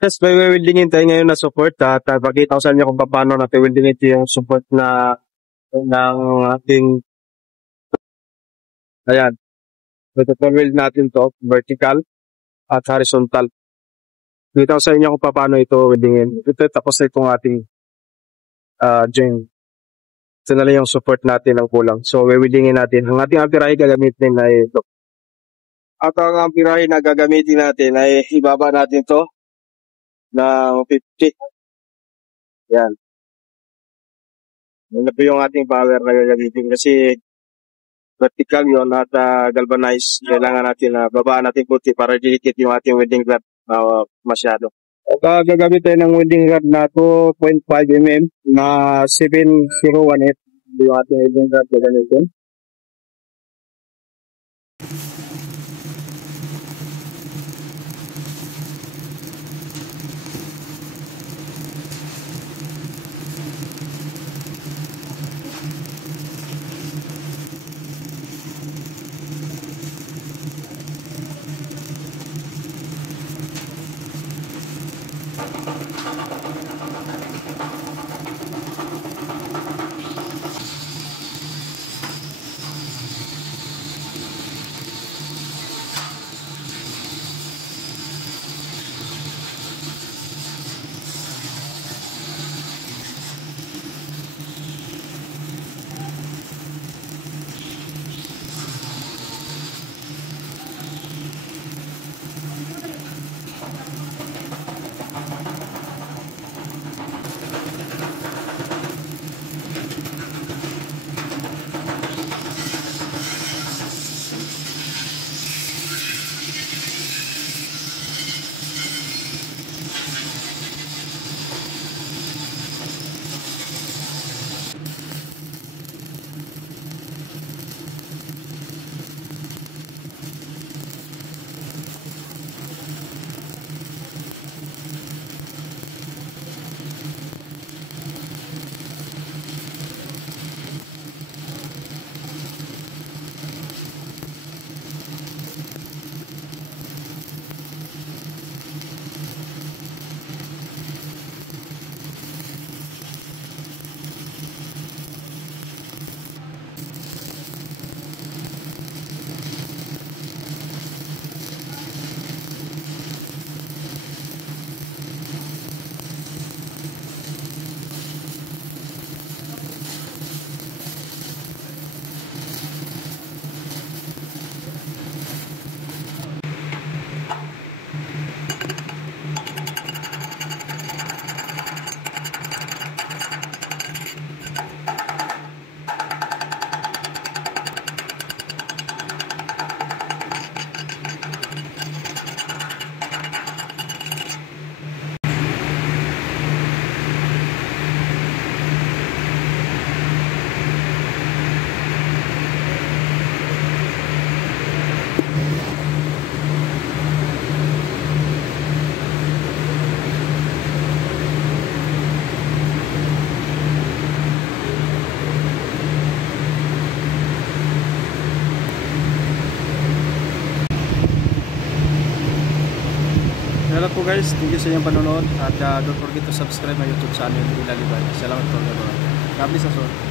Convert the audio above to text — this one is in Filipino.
Yes, may wildingin tayo ngayon na support at pakita ko sa inyo kung paano natin wildingin ito yung support na ng ating, ayan, ito-weld natin to vertical at horizontal. Pakita ko sa inyo kung paano ito wildingin. Ito tapos na itong ating joint. Ito na lang yung support natin ng kulang. So, wildingin natin. Ang ating amperahe gagamitin ay ito. At ang amperahe na gagamitin natin ay ibaba natin to ng 50. Yan. Yan na po yung ating power na gagamitin kasi vertical yun at galvanized. Kailangan natin na babaan natin puti para dilikit yung ating welding rod masyado. At gagamit tayo ng welding rod na 2.5 mm na 7018 yung ating welding rod gagamitin. Yan lang po guys, thank you sa inyong panonood at don't forget to subscribe my YouTube channel, Ilalibay. Salamat po. God bless us all.